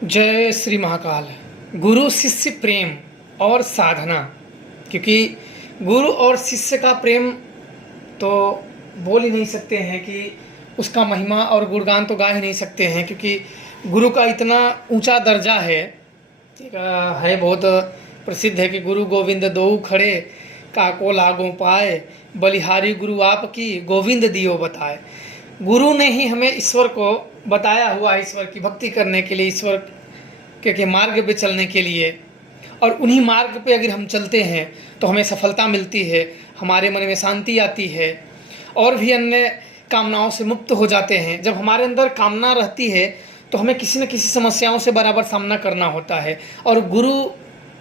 जय श्री महाकाल। गुरु शिष्य प्रेम और साधना, क्योंकि गुरु और शिष्य का प्रेम तो बोल ही नहीं सकते हैं कि उसका महिमा और गुणगान तो गा ही नहीं सकते हैं, क्योंकि गुरु का इतना ऊंचा दर्जा है। है बहुत प्रसिद्ध है कि गुरु गोविंद दोऊ खड़े, काको लागो पाए, बलिहारी गुरु आपकी गोविंद दियो बताए। गुरु ने ही हमें ईश्वर को बताया हुआ है, ईश्वर की भक्ति करने के लिए, ईश्वर के मार्ग पे चलने के लिए। और उन्हीं मार्ग पे अगर हम चलते हैं तो हमें सफलता मिलती है, हमारे मन में शांति आती है और भी अन्य कामनाओं से मुक्त हो जाते हैं। जब हमारे अंदर कामना रहती है तो हमें किसी न किसी समस्याओं से बराबर सामना करना होता है, और गुरु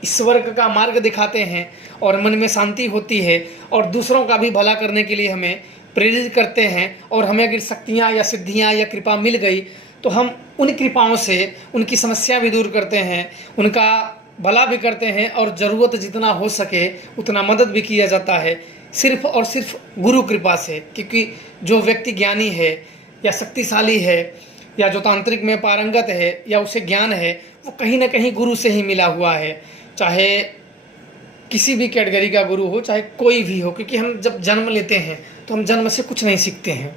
ईश्वर का मार्ग दिखाते हैं और मन में शांति होती है और दूसरों का भी भला करने के लिए हमें प्रेरित करते हैं। और हमें अगर शक्तियाँ या सिद्धियाँ या कृपा मिल गई तो हम उन कृपाओं से उनकी समस्या भी दूर करते हैं, उनका भला भी करते हैं और ज़रूरत जितना हो सके उतना मदद भी किया जाता है, सिर्फ और सिर्फ गुरु कृपा से। क्योंकि जो व्यक्ति ज्ञानी है या शक्तिशाली है या जो तांत्रिक में पारंगत है या उसे ज्ञान है, वो कहीं ना कहीं गुरु से ही मिला हुआ है, चाहे किसी भी कैटेगरी का गुरु हो, चाहे कोई भी हो। क्योंकि हम जब जन्म लेते हैं तो हम जन्म से कुछ नहीं सीखते हैं।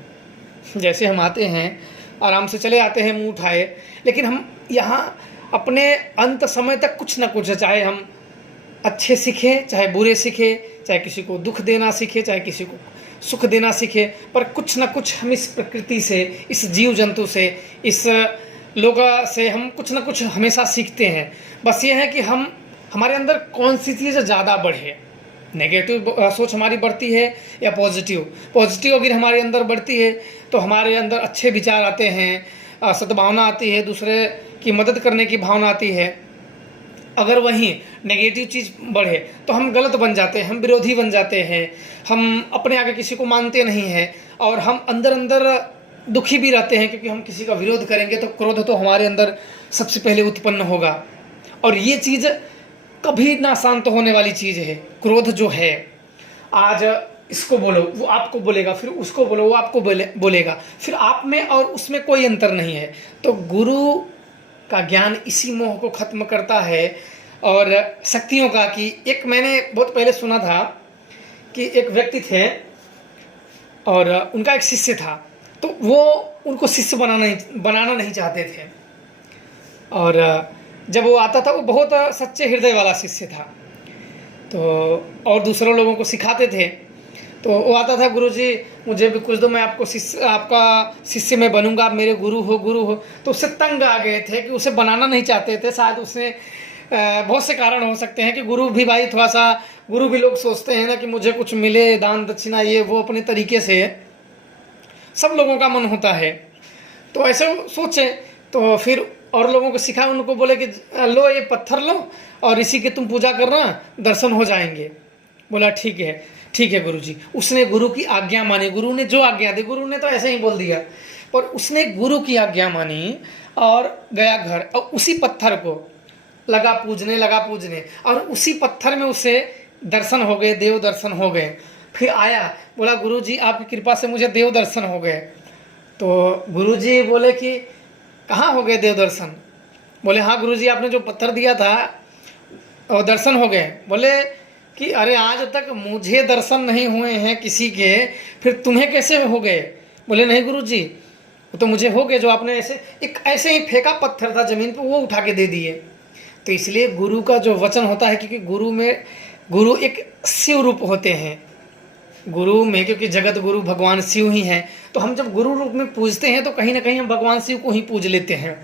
जैसे हम आते हैं आराम से चले आते हैं मुंह उठाए, लेकिन हम यहाँ अपने अंत समय तक कुछ ना कुछ, चाहे हम अच्छे सीखें चाहे बुरे सीखें, चाहे किसी को दुख देना सीखें चाहे किसी को सुख देना सीखें, पर कुछ ना कुछ हम इस प्रकृति से, इस जीव जंतु से, इस लोग से हम कुछ ना कुछ हमेशा सीखते हैं। बस ये है कि हम हमारे अंदर कौन सी चीज़ ज़्यादा बढ़े, नेगेटिव सोच हमारी बढ़ती है या पॉजिटिव अगर हमारे अंदर बढ़ती है तो हमारे अंदर अच्छे विचार आते हैं, सद्भावना आती है, दूसरे की मदद करने की भावना आती है। अगर वहीं नेगेटिव चीज़ बढ़े तो हम गलत बन जाते हैं, हम विरोधी बन जाते हैं, हम अपने आगे किसी को मानते नहीं हैं और हम अंदर अंदर दुखी भी रहते हैं। क्योंकि हम किसी का विरोध करेंगे तो क्रोध तो हमारे अंदर सबसे पहले उत्पन्न होगा, और ये चीज़ कभी ना शांत होने वाली चीज़ है। क्रोध जो है, आज इसको बोलो वो आपको बोलेगा, फिर उसको बोलो वो आपको बोलेगा, फिर आप में और उसमें कोई अंतर नहीं है। तो गुरु का ज्ञान इसी मोह को खत्म करता है और शक्तियों का। कि एक मैंने बहुत पहले सुना था कि एक व्यक्ति थे और उनका एक शिष्य था, तो वो उनको शिष्य बनाना नहीं चाहते थे। और जब वो आता था वो बहुत सच्चे हृदय वाला शिष्य था, तो और दूसरों लोगों को सिखाते थे। तो वो आता था, गुरुजी मुझे भी कुछ दो, मैं आपका शिष्य मैं बनूंगा, आप मेरे गुरु हो। तो उससे तंग आ गए थे कि उसे बनाना नहीं चाहते थे। शायद उसने बहुत से कारण हो सकते हैं कि गुरु भी भाई थोड़ा सा, गुरु भी लोग सोचते हैं ना कि मुझे कुछ मिले, दान दक्षिणा ये वो, अपने तरीके से सब लोगों का मन होता है। तो ऐसे सोचे, तो फिर और लोगों को सिखाया, उनको बोले कि लो ये पत्थर लो और इसी की तुम पूजा करना, दर्शन हो जाएंगे। बोला ठीक है गुरुजी। उसने गुरु की आज्ञा मानी, गुरु ने जो आज्ञा दी, गुरु ने तो ऐसे ही बोल दिया, पर उसने गुरु की आज्ञा मानी और गया घर और उसी पत्थर को लगा पूजने और उसी पत्थर में उसे दर्शन हो गए, देव दर्शन हो गए। फिर आया, बोला गुरुजी आपकी कृपा से मुझे देव दर्शन हो गए। तो गुरुजी बोले कि कहाँ हो गए देव दर्शन? बोले हाँ गुरुजी, आपने जो पत्थर दिया था और दर्शन हो गए। बोले कि अरे आज तक मुझे दर्शन नहीं हुए हैं किसी के, फिर तुम्हें कैसे हो गए? बोले नहीं गुरुजी, वो तो मुझे हो गए, जो आपने ऐसे ही फेंका पत्थर था ज़मीन पर, वो उठा के दे दिए। तो इसलिए गुरु का जो वचन होता है, क्योंकि गुरु एक शिव रूप होते हैं गुरु में, क्योंकि जगत गुरु भगवान शिव ही हैं। तो हम जब गुरु रूप में पूजते हैं तो कहीं ना कहीं हम भगवान शिव को ही पूज लेते हैं।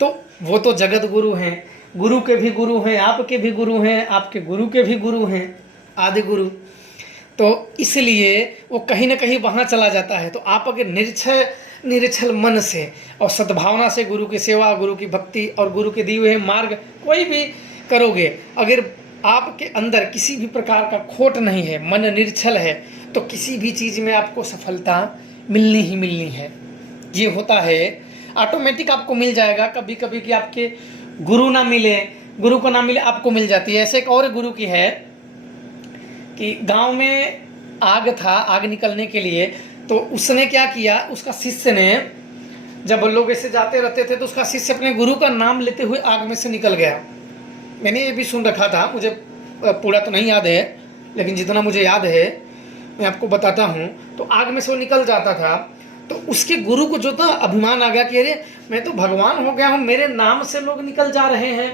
तो वो तो जगत गुरु हैं, गुरु के भी गुरु हैं, आपके भी गुरु हैं, आपके गुरु के भी गुरु हैं, आदि गुरु। तो इसलिए वो कहीं ना कहीं वहाँ चला जाता है। तो आप अगर निरछल मन से और सद्भावना से गुरु की सेवा, गुरु की भक्ति और गुरु के दिए हुए मार्ग कोई भी करोगे, अगर आपके अंदर किसी भी प्रकार का खोट नहीं है, मन निर्छल है, तो किसी भी चीज़ में आपको सफलता मिलनी ही मिलनी है। ये होता है ऑटोमेटिक, आपको मिल जाएगा। कभी कभी कि आपके गुरु को ना मिले, आपको मिल जाती है। ऐसे एक और गुरु की है कि गांव में आग था, आग निकलने के लिए, तो उसने क्या किया, उसका शिष्य ने जब लोग ऐसे जाते रहते थे तो उसका शिष्य अपने गुरु का नाम लेते हुए आग में से निकल गया। मैंने ये भी सुन रखा था, मुझे पूरा तो नहीं याद है, लेकिन जितना मुझे याद है मैं आपको बताता हूँ। तो आग में से वो निकल जाता था, तो उसके गुरु को जो था अभिमान आ गया कि अरे मैं तो भगवान हो गया हूँ, मेरे नाम से लोग निकल जा रहे हैं।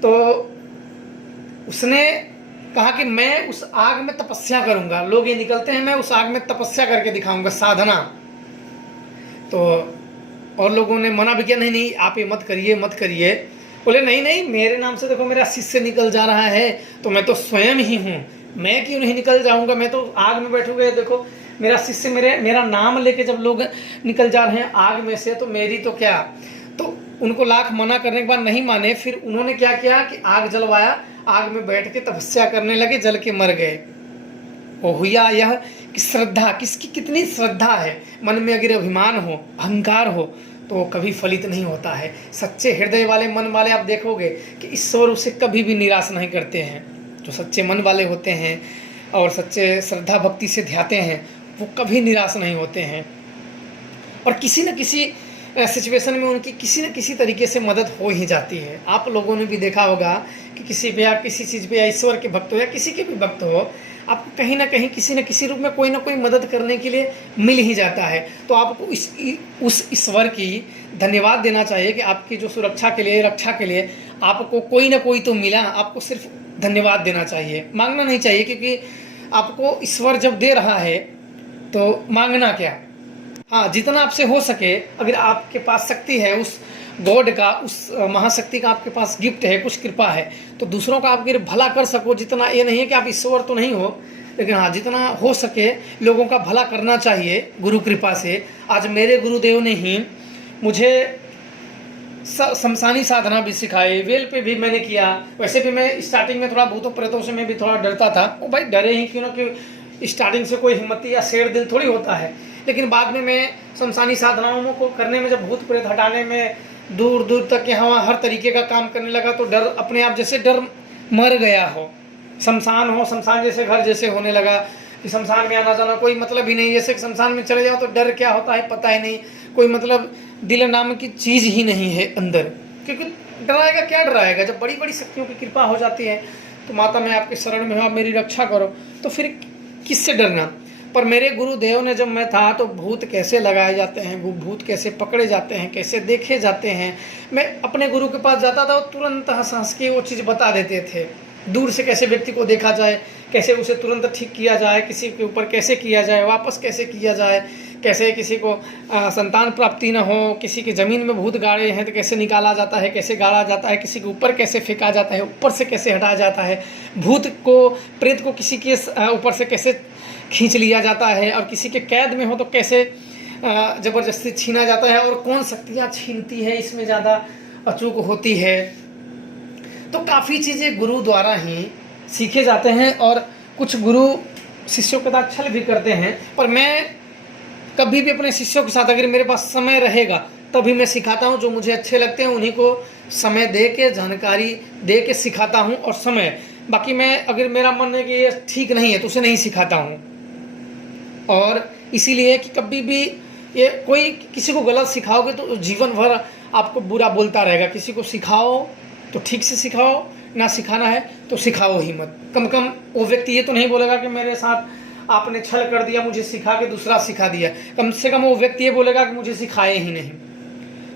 तो उसने कहा कि मैं उस आग में तपस्या करूंगा, लोग ये निकलते हैं, मैं उस आग में तपस्या करके दिखाऊंगा, साधना। तो और लोगों ने मना भी किया, नहीं नहीं आप ये मत करिए मत करिए। बोले नहीं नहीं, मेरे नाम से देखो मेरा शिष्य निकल जा रहा है, तो मैं तो स्वयं ही हूँ, मैं क्यों नहीं निकल जाऊंगा, मैं तो आग में बैठूंगा, देखो मेरा शिष्य मेरा नाम लेके जब लोग निकल जा रहे हैं आग में से, तो मेरी तो क्या। तो उनको लाख मना करने के बाद नहीं माने, फिर उन्होंने क्या किया कि आग जलवाया, आग में बैठ के तपस्या करने लगे, जल के मर गए। वो हुआ यह कि श्रद्धा, किसकी कितनी श्रद्धा है, मन में अगर अभिमान हो, अहंकार हो, तो वो कभी फलित नहीं होता है। सच्चे हृदय वाले, मन वाले आप देखोगे कि ईश्वर उसे कभी भी निराश नहीं करते हैं। जो सच्चे मन वाले होते हैं और सच्चे श्रद्धा भक्ति से ध्याते हैं, वो कभी निराश नहीं होते हैं, और किसी न किसी सिचुएशन में उनकी किसी न किसी तरीके से मदद हो ही जाती है। आप लोगों ने भी देखा होगा कि किसी पे या किसी चीज़ पे या ईश्वर के भक्त हो या किसी के भी भक्त हो, आपको कहीं ना कहीं किसी न किसी रूप में कोई ना कोई मदद करने के लिए मिल ही जाता है। तो आपको उस ईश्वर की धन्यवाद देना चाहिए कि आपकी जो सुरक्षा के लिए, रक्षा के लिए आपको कोई ना कोई तो मिला, आपको सिर्फ धन्यवाद देना चाहिए, मांगना नहीं चाहिए। क्योंकि आपको ईश्वर जब दे रहा है तो मांगना क्या। हाँ, जितना आपसे हो सके, अगर आपके पास शक्ति है, उस गॉड का, उस महाशक्ति का आपके पास गिफ्ट है, कुछ कृपा है, तो दूसरों का आप अगर भला कर सको, जितना, ये नहीं है कि आप ईश्वर तो नहीं हो, लेकिन हाँ जितना हो सके लोगों का भला करना चाहिए गुरु कृपा से। आज मेरे गुरुदेव ने ही मुझे शमशानी साधना भी सिखाई, वेल पे भी मैंने किया। वैसे भी मैं स्टार्टिंग में थोड़ा भूतों प्रेतों से मैं भी थोड़ा डरता था, वो भाई डरे ही क्यों ना, कि स्टार्टिंग से कोई हिम्मती या शेर दिल थोड़ी होता है। लेकिन बाद में मैं शमशानी साधनाओं को करने में, जब भूत प्रेत हटाने में दूर दूर तक यहाँ हर तरीके का काम करने लगा, तो डर अपने आप जैसे डर मर गया हो, शमशान जैसे घर जैसे होने लगा कि शमशान में आना जाना कोई मतलब ही नहीं। जैसे शमशान में चले जाओ तो डर क्या होता है पता ही नहीं, कोई मतलब दिल नाम की चीज़ ही नहीं है अंदर। क्योंकि डराएगा क्या, डराएगा जब बड़ी बड़ी शक्तियों की कृपा हो जाती है। तो माता मैं आपके शरण में हूँ, आप मेरी रक्षा करो, तो फिर किससे डरना। पर मेरे गुरुदेव ने, जब मैं था तो भूत कैसे लगाए जाते हैं, भूत कैसे पकड़े जाते हैं, कैसे देखे जाते हैं, मैं अपने गुरु के पास जाता था, वो तुरंत हंस हंस के वो चीज़ बता देते थे। दूर से कैसे व्यक्ति को देखा जाए, कैसे उसे तुरंत ठीक किया जाए, किसी के ऊपर कैसे किया जाए, वापस कैसे किया जाए, कैसे किसी को संतान प्राप्ति न हो, किसी की ज़मीन में भूत गाड़े हैं तो कैसे निकाला जाता है, कैसे गाड़ा जाता है, किसी के ऊपर कैसे फेंका जाता है, ऊपर से कैसे हटाया जाता है, भूत को, प्रेत को किसी के ऊपर से कैसे खींच लिया जाता है, और किसी के कैद में हो तो कैसे ज़बरदस्ती छीना जाता है, और कौन शक्तियाँ छीनती है, इसमें ज़्यादा अचूक होती है। तो काफ़ी चीज़ें गुरु द्वारा ही सीखे जाते हैं, और कुछ गुरु शिष्यों के साथ छल भी करते हैं। पर मैं कभी भी अपने शिष्यों के साथ, अगर मेरे पास समय रहेगा तभी मैं सिखाता हूँ, जो मुझे अच्छे लगते हैं उन्हीं को समय दे के, जानकारी दे के सिखाता हूँ, और समय बाकी मैं, अगर मेरा मन है कि ये ठीक नहीं है तो उसे नहीं सिखाता हूँ। और इसीलिए कि कभी भी ये कोई किसी को गलत सिखाओगे तो जीवन भर आपको बुरा बोलता रहेगा। किसी को सिखाओ तो ठीक से सिखाओ, ना सिखाना है तो सिखाओ ही मत। कम वो व्यक्ति ये तो नहीं बोलेगा कि मेरे साथ आपने छल कर दिया, मुझे सिखा के दूसरा सिखा दिया। कम से कम वो व्यक्ति ये बोलेगा कि मुझे सिखाए ही नहीं।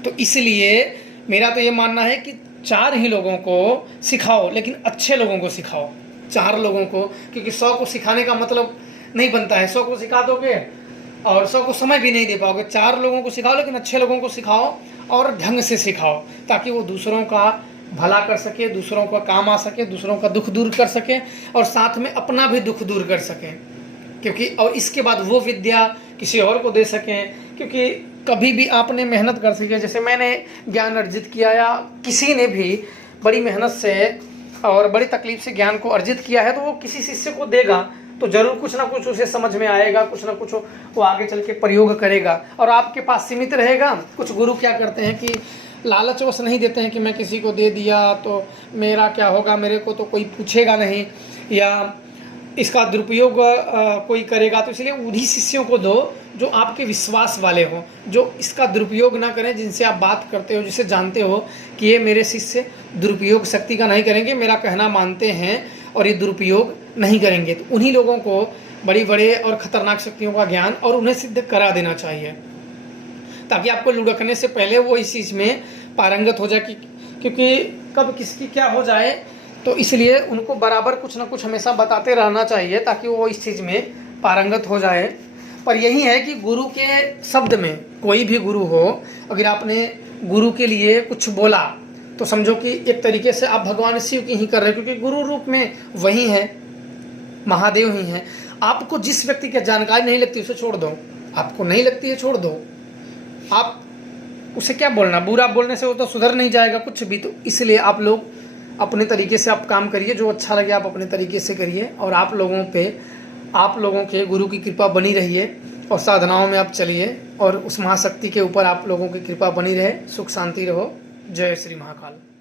तो इसलिए मेरा तो ये मानना है कि 4 ही लोगों को सिखाओ, लेकिन अच्छे लोगों को सिखाओ, 4 लोगों को। क्योंकि 100 को सिखाने का मतलब नहीं बनता है, 100 को सिखा दोगे और 100 को समय भी नहीं दे पाओगे। 4 लोगों को सिखाओ, लेकिन अच्छे लोगों को सिखाओ और ढंग से सिखाओ, ताकि वो दूसरों का भला कर सके, दूसरों का काम आ सके, दूसरों का दुख दूर कर सके, और साथ में अपना भी दुख दूर कर सकें। क्योंकि और इसके बाद वो विद्या किसी और को दे सकें। क्योंकि कभी भी आपने मेहनत कर सके, जैसे मैंने ज्ञान अर्जित किया, या किसी ने भी बड़ी मेहनत से और बड़ी तकलीफ से ज्ञान को अर्जित किया है, तो वो किसी शिष्य को देगा तो जरूर कुछ ना कुछ उसे समझ में आएगा, कुछ ना कुछ वो आगे चल के प्रयोग करेगा, और आपके पास सीमित रहेगा। कुछ गुरु क्या करते हैं कि लालचवश नहीं देते हैं कि मैं किसी को दे दिया तो मेरा क्या होगा, मेरे को तो कोई पूछेगा नहीं, या इसका दुरुपयोग कोई करेगा तो इसलिए उन्हीं शिष्यों को दो जो आपके विश्वास वाले हों, जो इसका दुरुपयोग ना करें, जिनसे आप बात करते हो, जिसे जानते हो कि ये मेरे शिष्य दुरुपयोग शक्ति का नहीं करेंगे, मेरा कहना मानते हैं और ये दुरुपयोग नहीं करेंगे। तो उन्हीं लोगों को बड़ी बड़े और ख़तरनाक शक्तियों का ज्ञान और उन्हें सिद्ध करा देना चाहिए, ताकि आपको लुढ़कने से पहले वो इस चीज़ में पारंगत हो जाए। क्योंकि कब किसकी क्या हो जाए, तो इसलिए उनको बराबर कुछ ना कुछ हमेशा बताते रहना चाहिए ताकि वो इस चीज़ में पारंगत हो जाए। पर यही है कि गुरु के शब्द में, कोई भी गुरु हो, अगर आपने गुरु के लिए कुछ बोला तो समझो कि एक तरीके से आप भगवान शिव की ही कर रहे हो, क्योंकि गुरु रूप में वही है, महादेव ही हैं। आपको जिस व्यक्ति की जानकारी नहीं लगती उसे छोड़ दो, आपको नहीं लगती है छोड़ दो, आप उसे क्या बोलना, बुरा बोलने से वो तो सुधर नहीं जाएगा कुछ भी। तो इसलिए आप लोग अपने तरीके से आप काम करिए, जो अच्छा लगे आप अपने तरीके से करिए, और आप लोगों के गुरु की कृपा बनी रहिए और साधनाओं में आप चलिए, और उस महाशक्ति के ऊपर आप लोगों की कृपा बनी रहे। सुख शांति रहो। जय श्री महाकाल।